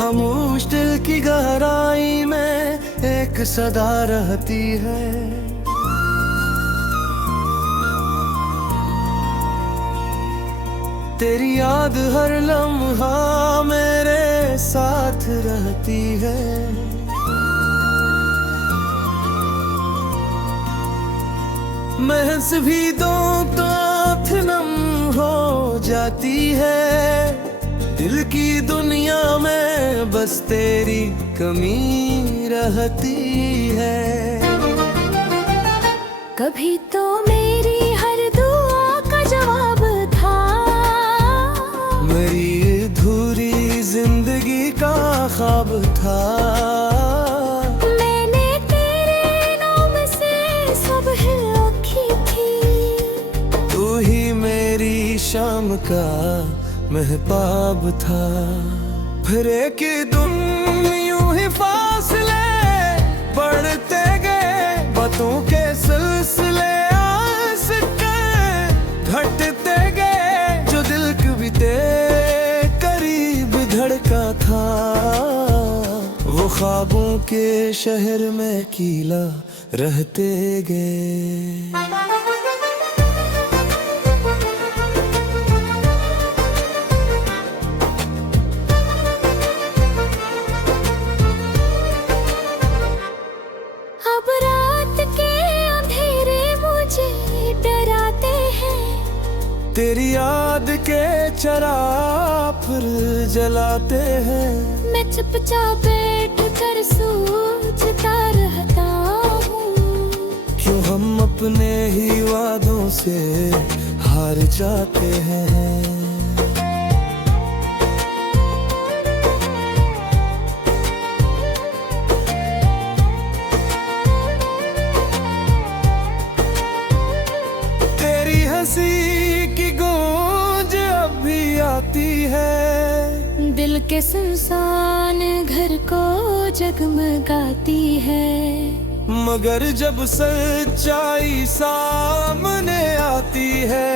खामोश दिल की गहराई में एक सदा रहती है। तेरी याद हर लम्हा मेरे साथ रहती है। महज भी दो तो आँख नम हो जाती है। दिल की दुनिया में बस तेरी कमी रहती है। कभी तो मेरी हर दुआ का जवाब था, मेरी अधूरी जिंदगी का ख्वाब था। मैंने तेरे नाम से सुबह रखी थी, तू ही मेरी शाम का महताब था। फिर एक दिन यूं ही फासले बढ़ते गए, बातों के सिलसिले आस्ते घटते गए। जो दिल कभी तेरे करीब धड़का था, वो ख्वाबों के शहर में कीला रहते गए। तेरी याद के चिराग फिर जलाते हैं। मैं चुपचाप बैठ कर सोचता रहता हूँ, क्यों हम अपने ही वादों से हार जाते हैं। तेरी हंसी की गूंज अब भी आती है, दिल के सुनसान घर को जगमगाती है। मगर जब सच्चाई सामने आती है,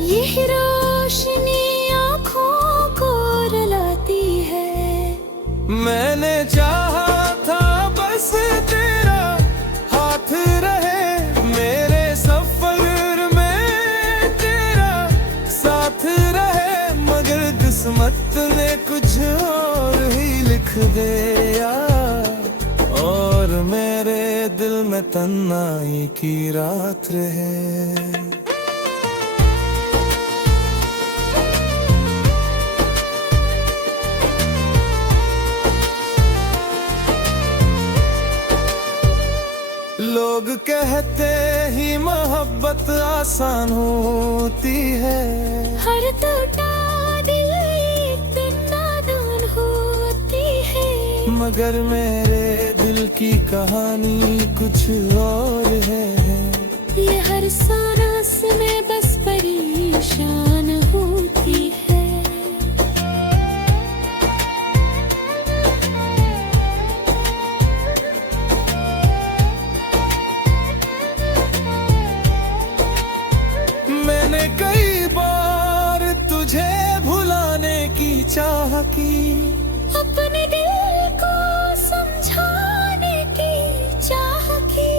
यही रोशनी आँखों को रुलाती है। मैंने चाहा था बस तेरा हाथ रहे, मेरे सफर में तेरा साथ रहे। मगर किस्मत ने कुछ और ही लिख दिया, और मेरे दिल में तन्हाई की रात रहे। लोग कहते ही मोहब्बत आसान होती है, हर टूटा दिल एक दिन नादान होती है। मगर मेरे दिल की कहानी कुछ और है। ये हर सांस में बस परेशान होती है। मैंने कई बार तुझे भुलाने की चाह की, अपने दिल को समझाने की चाह की।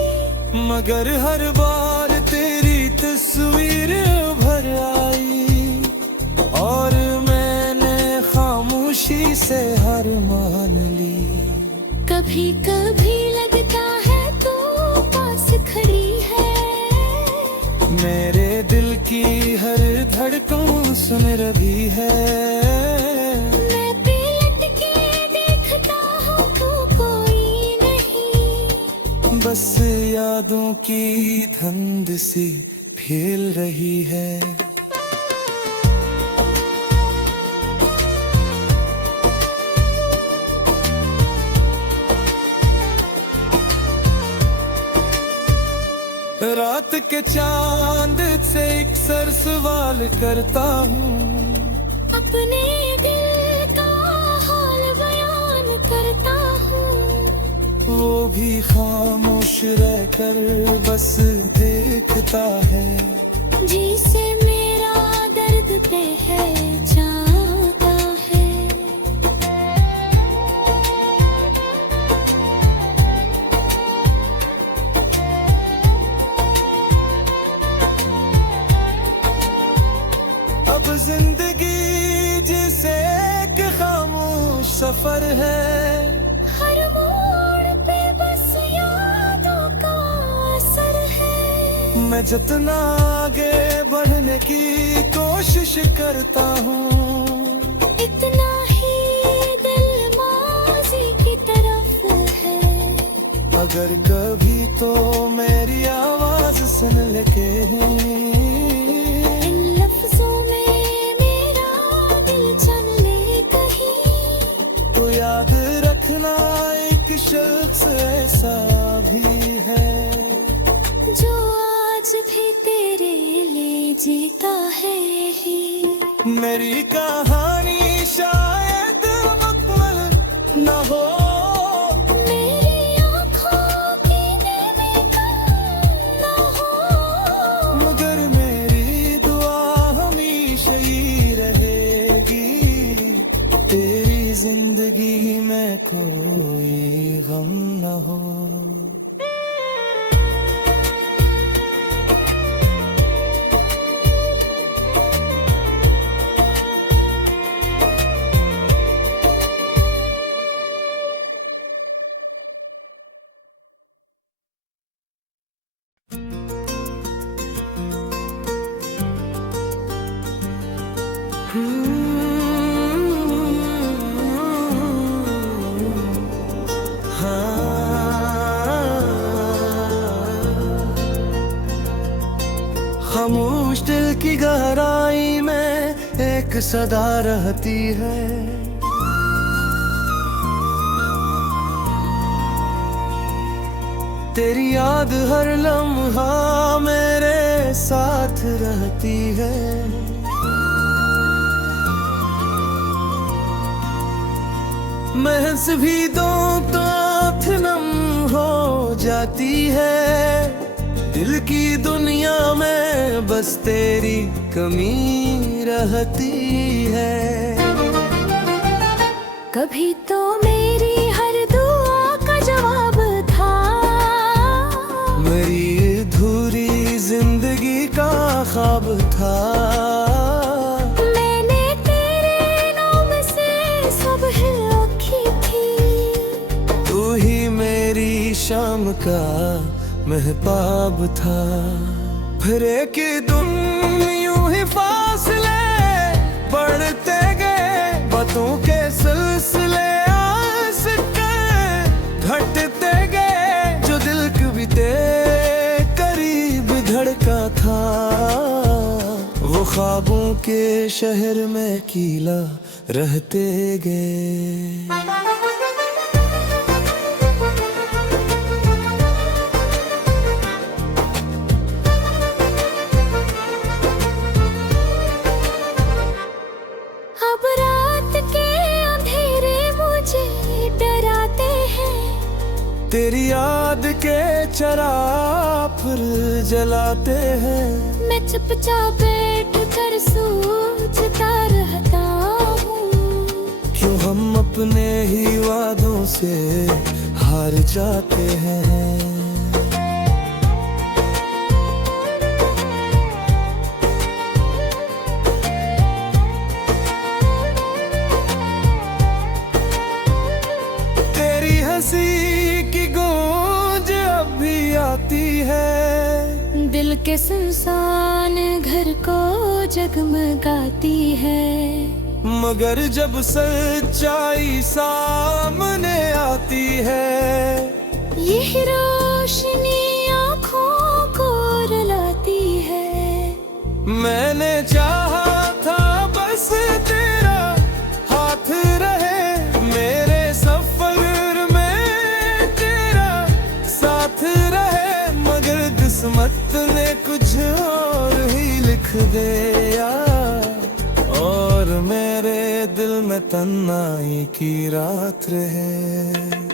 मगर हर बार तेरी तस्वीर भर आई, और मैंने खामोशी से हार मान ली। कभी कभी लगता है तू पास खड़ी है, मेरे दिल की हर धड़कन सुन रही है। मैं पलट के देखता हूँ तो कोई नहीं, बस यादों की धुंध सी फैल रही है। रात के चांद से एक सर सवाल करता हूँ, अपने दिल का हाल बयान करता हूँ। वो भी खामोश रहकर बस देखता है, जिसे मेरा दर्द पे है जाता है। सफर है। हर मोड़ पे बस यादों का असर है। मैं जितना आगे बढ़ने की कोशिश करता हूँ, इतना ही दिल माजी की तरफ है। अगर कभी तो मेरी आवाज सुन ले के इन लफ्जों में मेरा दिल चल ले कहीं, तो याद रखना एक शख्स ऐसा भी है जो आज भी तेरे लिए जीता है ही। मेरी कहानी शायद मुकम्मल न हो, मेरी आँखों की नैने कम न हो, मगर मेरी दुआ हमेशा ही रहेगी, तेरी जिंदगी में कोई गम न हो। खामोश दिल की गहराई में एक सदा रहती है, तेरी याद हर लम्हा मेरे साथ रहती है। महज भी दो तो आँख नम हो जाती है, दिल की दुनिया में बस तेरी कमी रहती है। कभी तो मेरी हर दुआ का जवाब था, मेरी अधूरी जिंदगी का ख्वाब था। मैंने तेरे नाम से सुबह रखी थी, तू ही मेरी शाम का महताब था। फिर एक दिन यूं ही फासले बढ़ते गए, बातों के सिलसिले आस के घटते गए, जो दिल कभी तेरे करीब धड़का था, वो ख्वाबों के शहर में कीला रहते गए। अब रात के अंधेरे मुझे डराते हैं, तेरी याद के चराग फिर जलाते हैं। मैं चुपचाप बैठ कर सोचता रहता हूँ, क्यों हम अपने ही वादों से हार जाते हैं। तेरी हंसी की गूंज अब भी आती है, दिल के सुनसान घर को जगमगाती है। मगर जब सच्चाई सामने आती है, यही रोशनी आँखों को रुलाती है। मैंने चाहा था बस तेरा हाथ रहे, मेरे सफर में तेरा साथ रहे, मगर किस्मत ने कुछ और ही लिख दिया, और मेरे दिल में तन्हाई की रात रहे।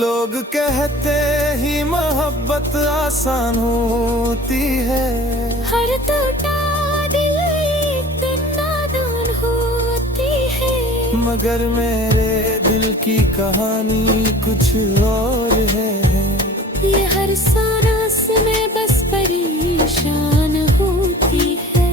लोग कहते ही मोहब्बत आसान होती है, हर टूटा दिल एक दिन नादान होती है। मगर मेरे दिल की कहानी कुछ और है। ये हर सांस में बस परेशान होती है।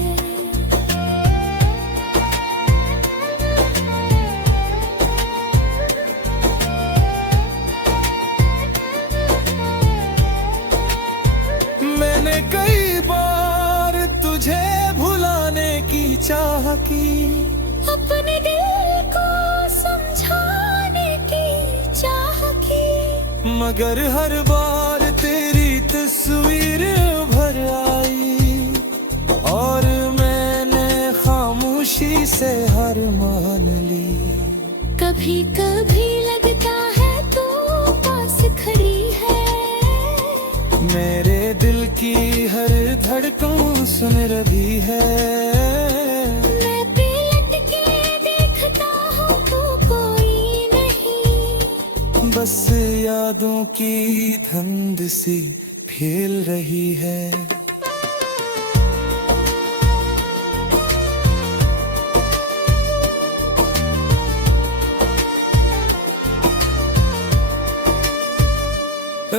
मैंने कई बार तुझे भुलाने की चाह की, अपने दिल को समझाने की चाह की, मगर हर बार तेरी तस्वीर भर आई और मैंने खामोशी से हार मान ली। कभी कभी लगता है तू पास खड़ी है, मेरे दिल की हर धड़कन सुन रही है। मैं पलट के देखता हूँ तो कोई नहीं, बस यादों की धुंध सी फैल रही है।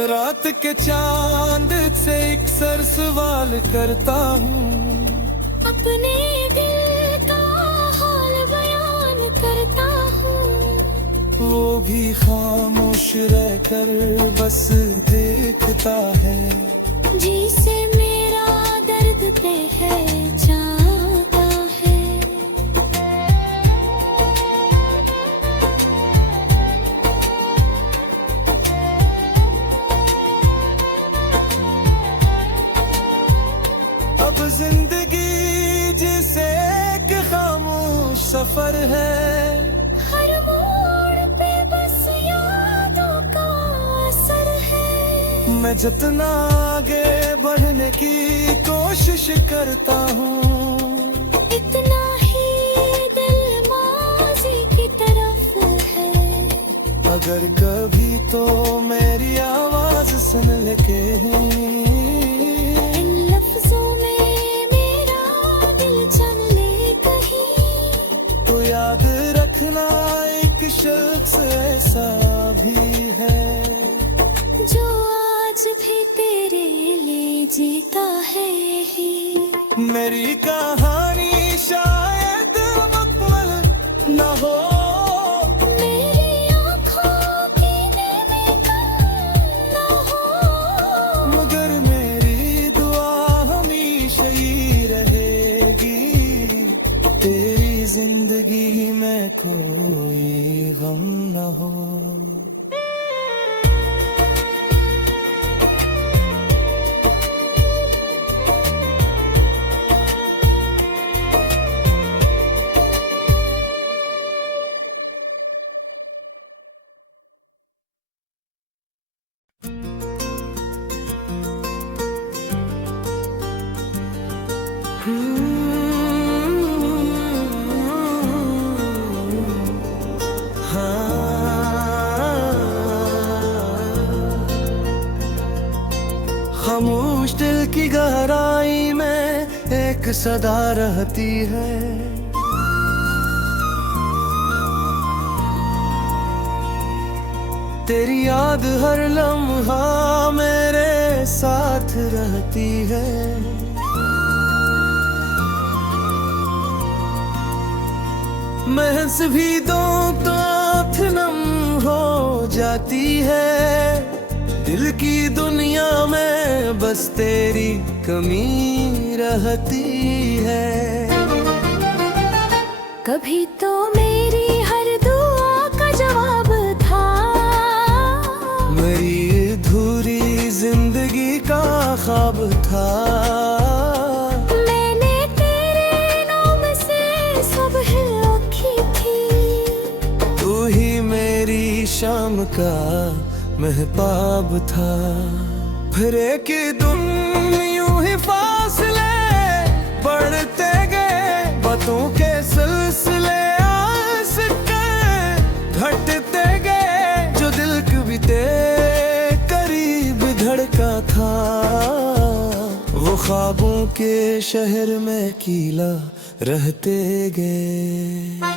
रात के चांद से एक सर सवाल करता हूँ, अपने दिल का हाल बयान करता हूँ, वो भी खामोश रहकर बस देखता है। जिसे मेरा दर्द पहचानता है। अब जिंदगी जैसे एक खामोश सफर है, हर मोड़ पे बस यादों का असर है। मैं जितना आगे बढ़ने की कोशिश करता हूँ, इतना ही दिल माजी की तरफ है। अगर कभी तो मेरी आवाज सुन ले के इन लफ्जों में मेरा दिल चल ले कहीं, तो याद रखना एक शख्स ऐसा भी है, जो आज भी तेरे लिए जीता है ही। मेरी कहानी शायद मुकम्मल न हो, मेरी आँखों की नींदें कम न हो, मगर मेरी दुआ हमेशा ही रहेगी, तेरी जिंदगी में कोई गम न हो। खामोश दिल की गहराई में एक सदा रहती है, तेरी याद हर लम्हा मेरे साथ रहती है। मैं हंस भी दूं तो आँख नम हो जाती है, दिल की दुनिया में बस तेरी कमी रहती है। कभी तो मेरी हर दुआ का जवाब था, मेरी अधूरी जिंदगी का ख्वाब था। मैंने तेरे नाम से सुबह रखी थी, तू ही मेरी शाम का महताब था। फिर एक दिन यूं ही फासले बढ़ते गए, बातों के सिलसिले आस्ते घटते गए, जो दिल कभी तेरे करीब धड़का था, वो ख्वाबों के शहर में कीला रहते गए।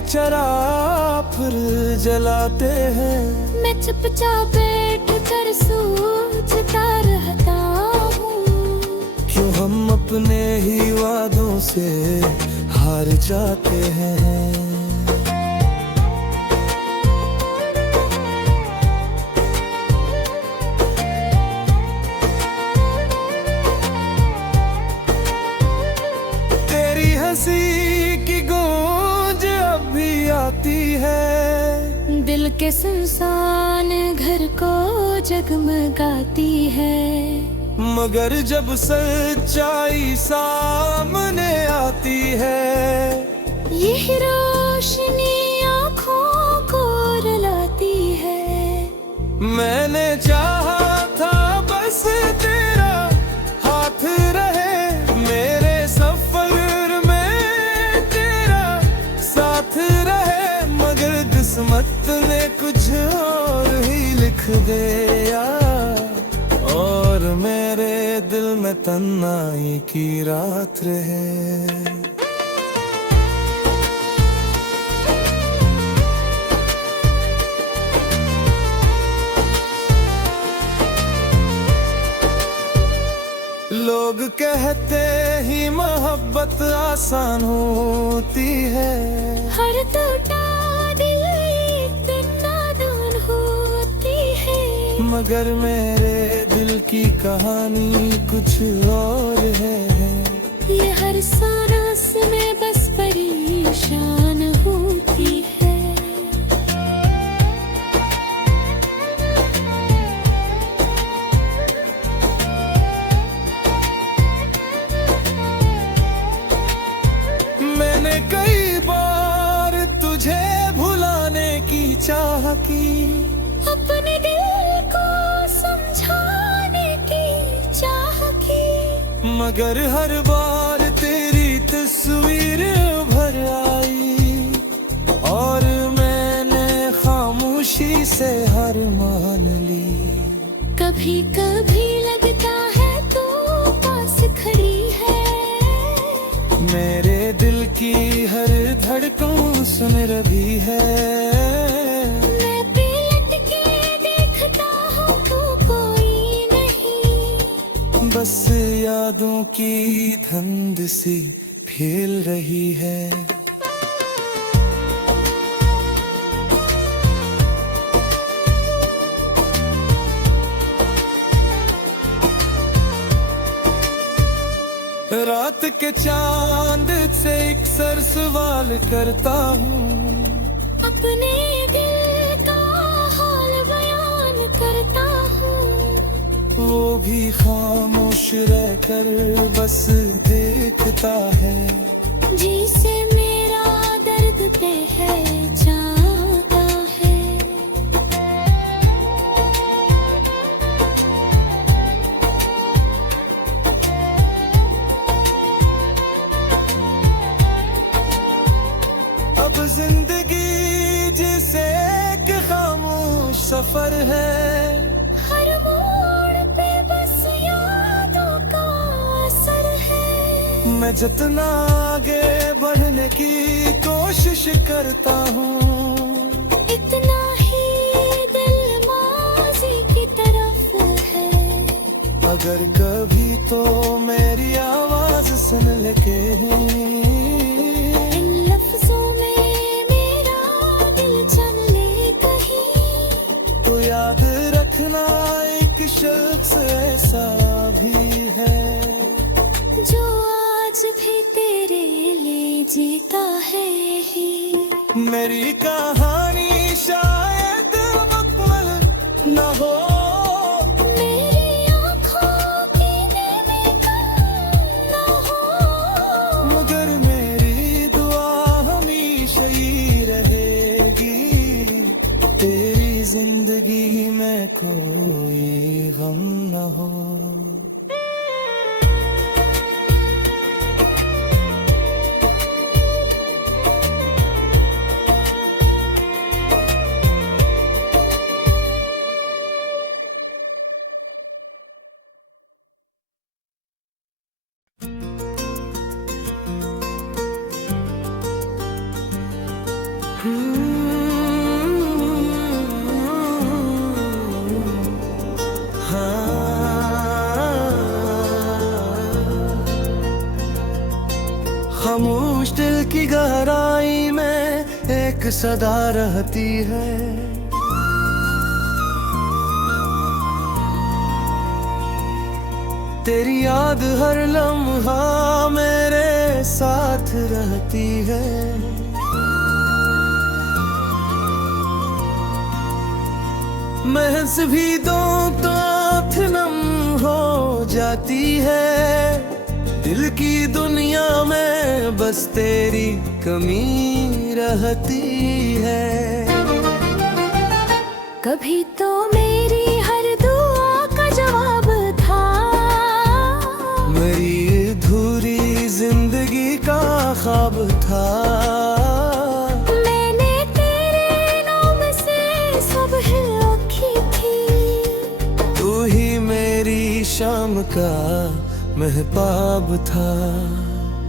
फिर जलाते हैं। मैं चुपचाप बैठ कर सोचता रहता हूँ, क्यों हम अपने ही वादों से हार जाते हैं। तेरी हंसी की गूंज अब भी आती है, दिल के सुनसान घर को जगमगाती है। मगर जब सच्चाई सामने आती है, यही रोशनी आँखों को रुलाती है। मैंने चाहा था बस तेरा हाथ रहे, मेरे सफर में तेरा साथ रहे। मगर किस्मत ने कुछ और ही लिख दिया, और मेरे दिल में तन्हाई की रात रहे। लोग कहते ही मोहब्बत आसान होती है, हर टूटा दिल एक दिन नादान होती है। मगर मेरे दिल की कहानी कुछ और है। ये हर सांस में बस परेशान होती है। मैंने कई बार तुझे भुलाने की चाह की, अपने दिल को समझाने की चाह की, मगर हर बार तेरी तस्वीर भर आई, और मैंने खामोशी से हार मान ली। कभी कभी लगता है तू पास खड़ी है, मेरे दिल की हर धड़कन सुन रही है। मैं पलट के देखता हूँ तो कोई नहीं, बस यादों की धुंध सी फैल रही है। रात के चांद से एक सर सवाल करता हूँ, अपने दिल का हाल बयान करता हूँ। वो भी खामोश रहकर बस देखता है, जिसे मेरा दर्द पहचानता है। अब जिंदगी जिसे एक खामोश सफर है, हर मोड़ पे बस यादों का असर है। मैं जितना आगे बढ़ने की कोशिश करता हूँ, इतना ही दिल माजी की तरफ है। अगर कभी तो मेरी आवाज सुन लगे, इन लफ्जों में मेरा दिल चल ले कहीं, तो याद रखना एक शख्स ऐसा भी है, जो आज भी तेरे लिए जीता है ही। मेरी कहानी शायद मुकम्मल न हो, मेरी आँखों की नींदें कम न हो, मगर मेरी दुआ हमेशा ही रहेगी, तेरी जिंदगी में कोई गम न हो। खामोश दिल की गहराई में एक सदा रहती है, तेरी याद हर लम्हा मेरे साथ रहती है। महज भी दो तो आँख नम हो जाती है, दिल की दुनिया में बस तेरी कमी रहती है। कभी तो मेरी हर दुआ का जवाब था, मेरी अधूरी जिंदगी का ख्वाब था। मैंने तेरे नाम से सुबह रखी थी, तू ही मेरी शाम का महताब था।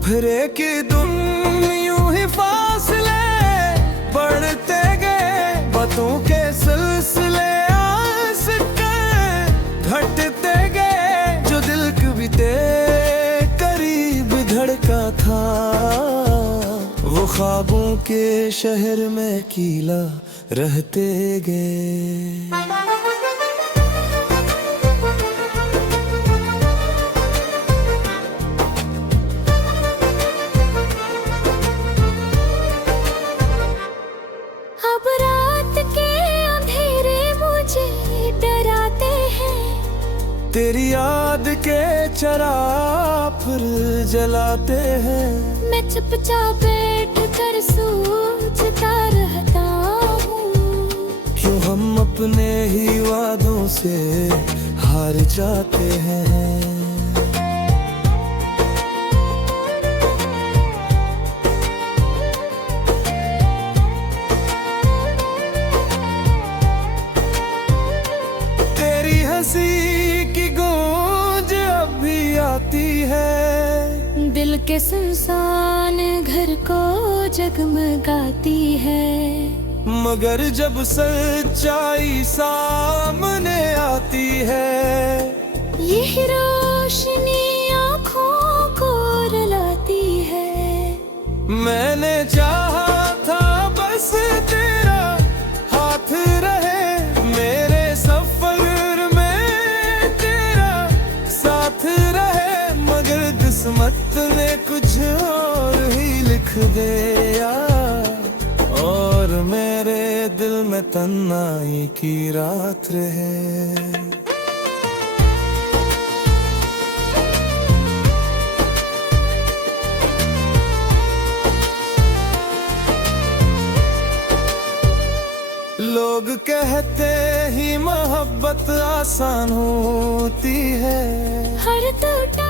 फिर एक दिन यूं ही फासले बढ़ते गए, बातों के सिलसिले आस्ते घटते गए, जो दिल कभी तेरे करीब धड़का था, वो ख्वाबों के शहर में कीला रहते गए। अब रात के अंधेरे मुझे डराते हैं, तेरी याद के चराग फिर जलाते हैं। मैं चुपचाप बैठ कर सोचता रहता हूँ, क्यों हम अपने ही वादों से हार जाते हैं। हंसी की गूंज अब भी आती है, दिल के सुनसान घर को जगमगाती है। मगर जब सच्चाई सामने आती है, यही रोशनी आँखों को रुलाती है। मैंने चाहा था बस तेरा हाथ रहे, मेरे सफर किस्मत ने कुछ और ही लिख दिया, और मेरे दिल में तन्हाई की रात रहे। लोग कहते ही मोहब्बत आसान होती है, हर टूटा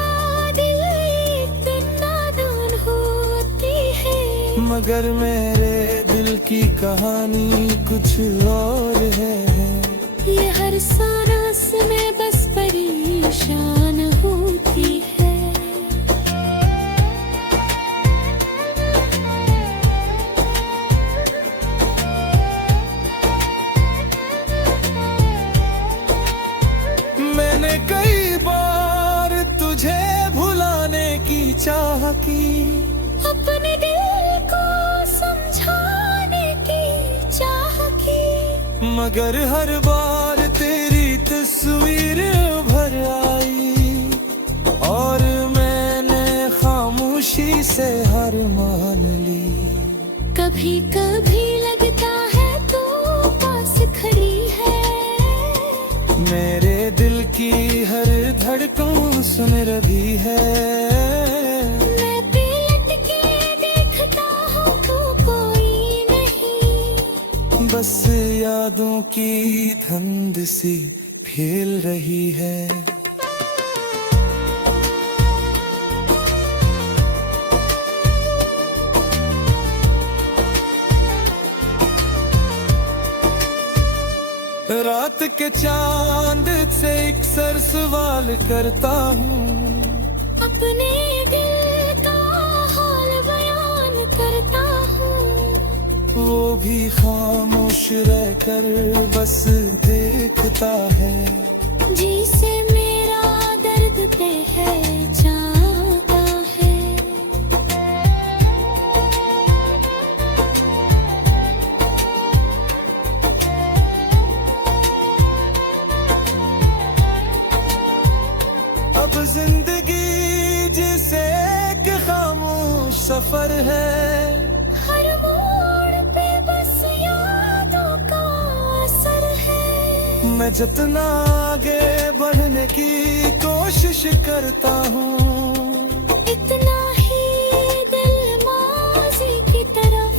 दिल एक दिन नादान होती है। मगर मेरे दिल की कहानी कुछ और है, ये हर सांस में बस परेशान होती है। मैंने कई बार तुझे भुलाने की चाह की, अपने दिल को समझाने की चाह की, मगर हर बार तेरी तस्वीर भर आई, और मैंने खामोशी से हार मान ली। कभी कभी लगता है तू पास खड़ी है, मेरे दिल की हर धड़कन सुन रही है। मैं पलट के देखता हूँ तो कोई नहीं, बस यादों की धुंध सी फैल रही है। रात के चांद से एक सर सवाल करता हूँ, अपने दिल का हाल बयान करता हूँ। वो भी खामोश रहकर बस देखता है, जिसे मेरा दर्द पहचानता है। अब जिंदगी जिसे एक खामोश सफर है, हर मोड़ पे बस यादों का असर है। मैं जितना आगे बढ़ने की कोशिश करता हूँ, इतना ही दिल माजी की तरफ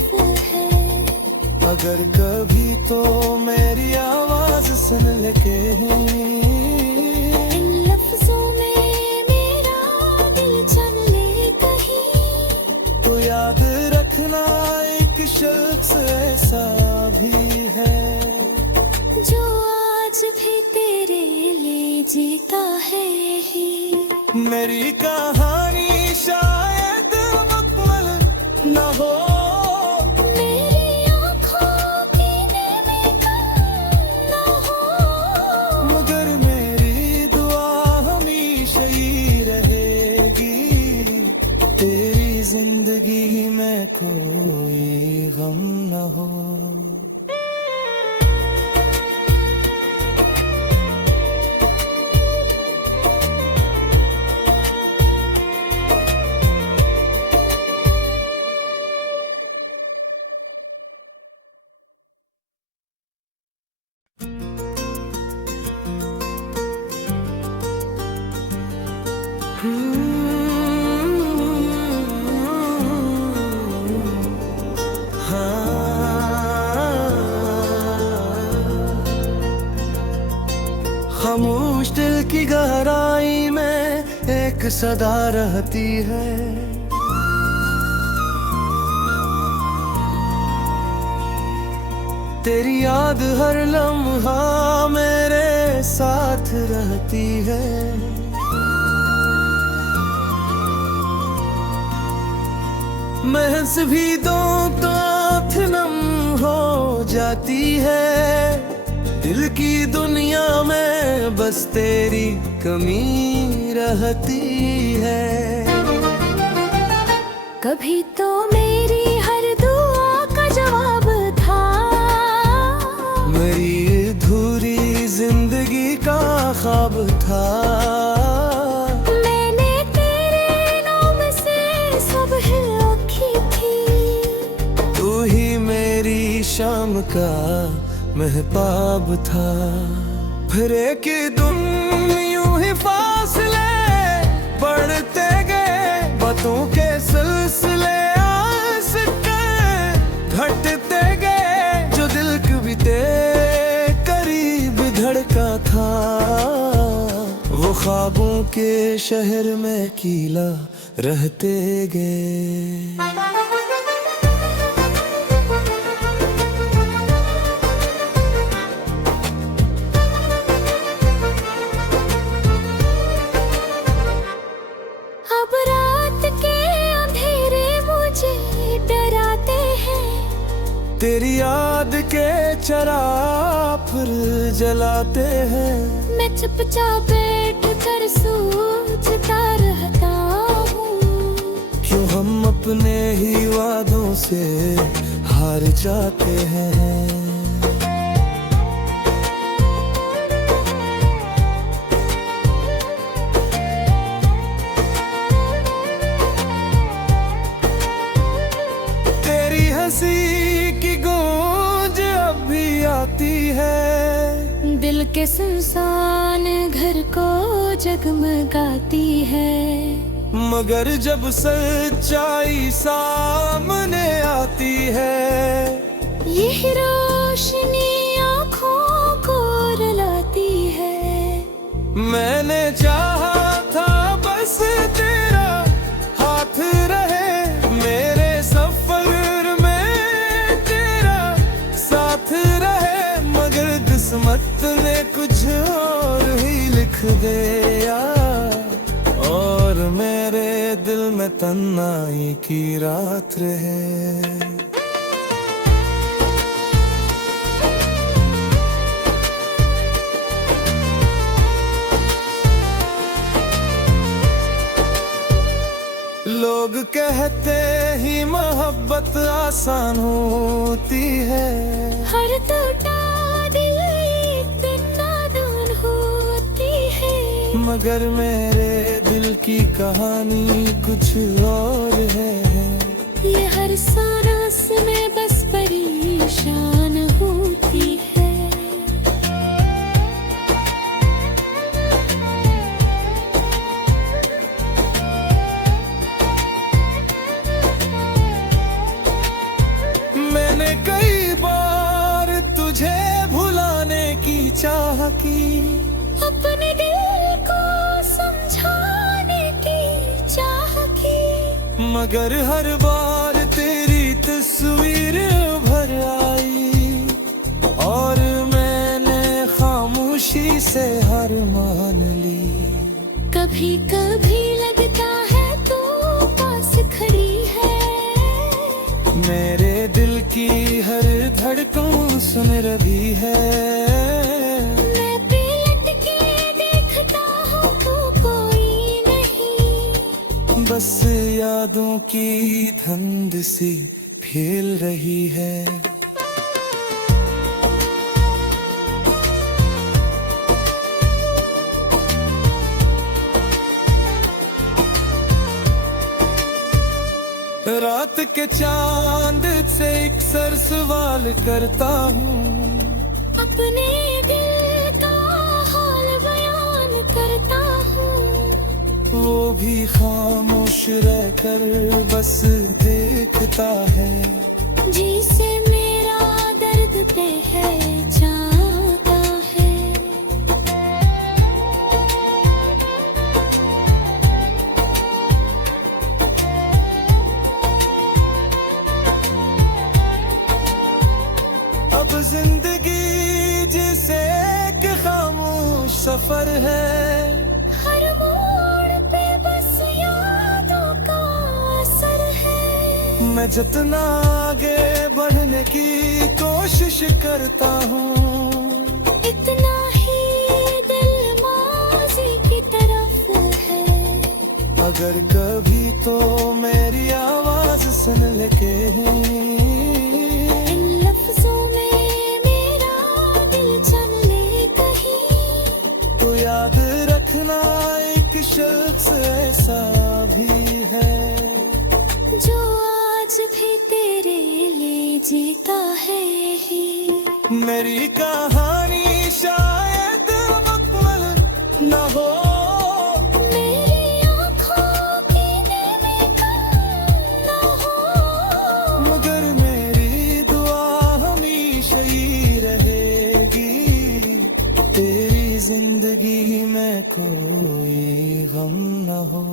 है। अगर कभी तो मेरी आवाज सुन ले के इन लफ्जों में मेरा दिल चल ले कहीं, तो याद रखना एक शख्स ऐसा भी है, जो आज भी तेरे लिए जीता है ही। मेरी कहानी शायद मुकम्मल न हो, मेरी आँखों की नमी कम न हो, मगर मेरी दुआ हमेशा ही रहेगी, तेरी जिंदगी में कोई गम न हो। खामोश दिल की गहराई में एक सदा रहती है, तेरी याद हर लम्हा मेरे साथ रहती है। महज भी दो तो आँख नम हो जाती है, दिल की दुनिया में बस तेरी कमी रहती है। कभी तो मेरी हर दुआ का जवाब था, मेरी अधूरी जिंदगी का ख्वाब था, मैंने तेरे नाम से सुबह रखी थी, तू ही मेरी शाम का महताब था। फिर एक दिन यूं ही फासले बढ़ते गए, बातों के सिलसिले आस्ते घटते गए, जो दिल कभी तेरे करीब धड़का था, वो ख्वाबों के शहर में कीला रहते गए। अब रात के अंधेरे मुझे डराते हैं, तेरी याद के चराग फिर जलाते हैं, मैं चुपचाप बैठ कर सोचता रहता हूँ, क्यों हम अपने ही वादों से हार जाते हैं। तेरी हंसी की गूंज अब भी आती है, दिल के सुनसान घर को जगमगाती है, मगर जब सच्चाई सामने आती है, यही रोशनी आँखों को रुलाती है। मैंने चाहा था बस तेरा हाथ रहे, मेरे सफर में तेरा साथ रहे, मगर किस्मत ने कुछ और ही लिख दिया, और मेरे दिल में तन्हाई की रात रहे। बहुत आसान होती है। हर टूटा दिल एक दिन नादान होती है। मगर मेरे दिल की कहानी कुछ और है। ये हर सांस में बस परेशान होती है। मैंने कई बार तुझे भुलाने की चाह की, अपने दिल को समझाने की चाह की। मगर हर बार तेरी तस्वीर भर आई और मैंने खामोशी से हार मान ली। कभी कभी लगता है तू पास खड़ी है। मेरे दिल की हर धड़कन सुन रही है। मैं पलट के देखता हूँ तो कोई नहीं। बस यादों की धुंध सी फैल रही है। रात के चांद से एक सर सवाल करता हूँ, अपने दिल का हाल बयान करता हूँ। वो भी खामोश रहकर बस देखता है। जिसे मेरा दर्द पहचानता है। अब जिंदगी जिसे एक खामोश सफर है। हर मोड़ पे बस यादों का असर है। मैं जितना आगे बढ़ने की कोशिश करता हूँ, इतना ही दिल माजी की तरफ है। अगर कभी तो मेरी आवाज सुन लगे। इन लफ्जों में मेरा दिल चल ले कहीं। तो याद रखना एक शख्स ऐसा भी है जो आज भी तेरे लिए जीता है ही। मेरी कहानी शायद मुकम्मल न हो, मेरी आँखों की नींदें कम न हो। मगर मेरी दुआ हमेशा ही रहेगी। तेरी जिंदगी में कोई गम न हो।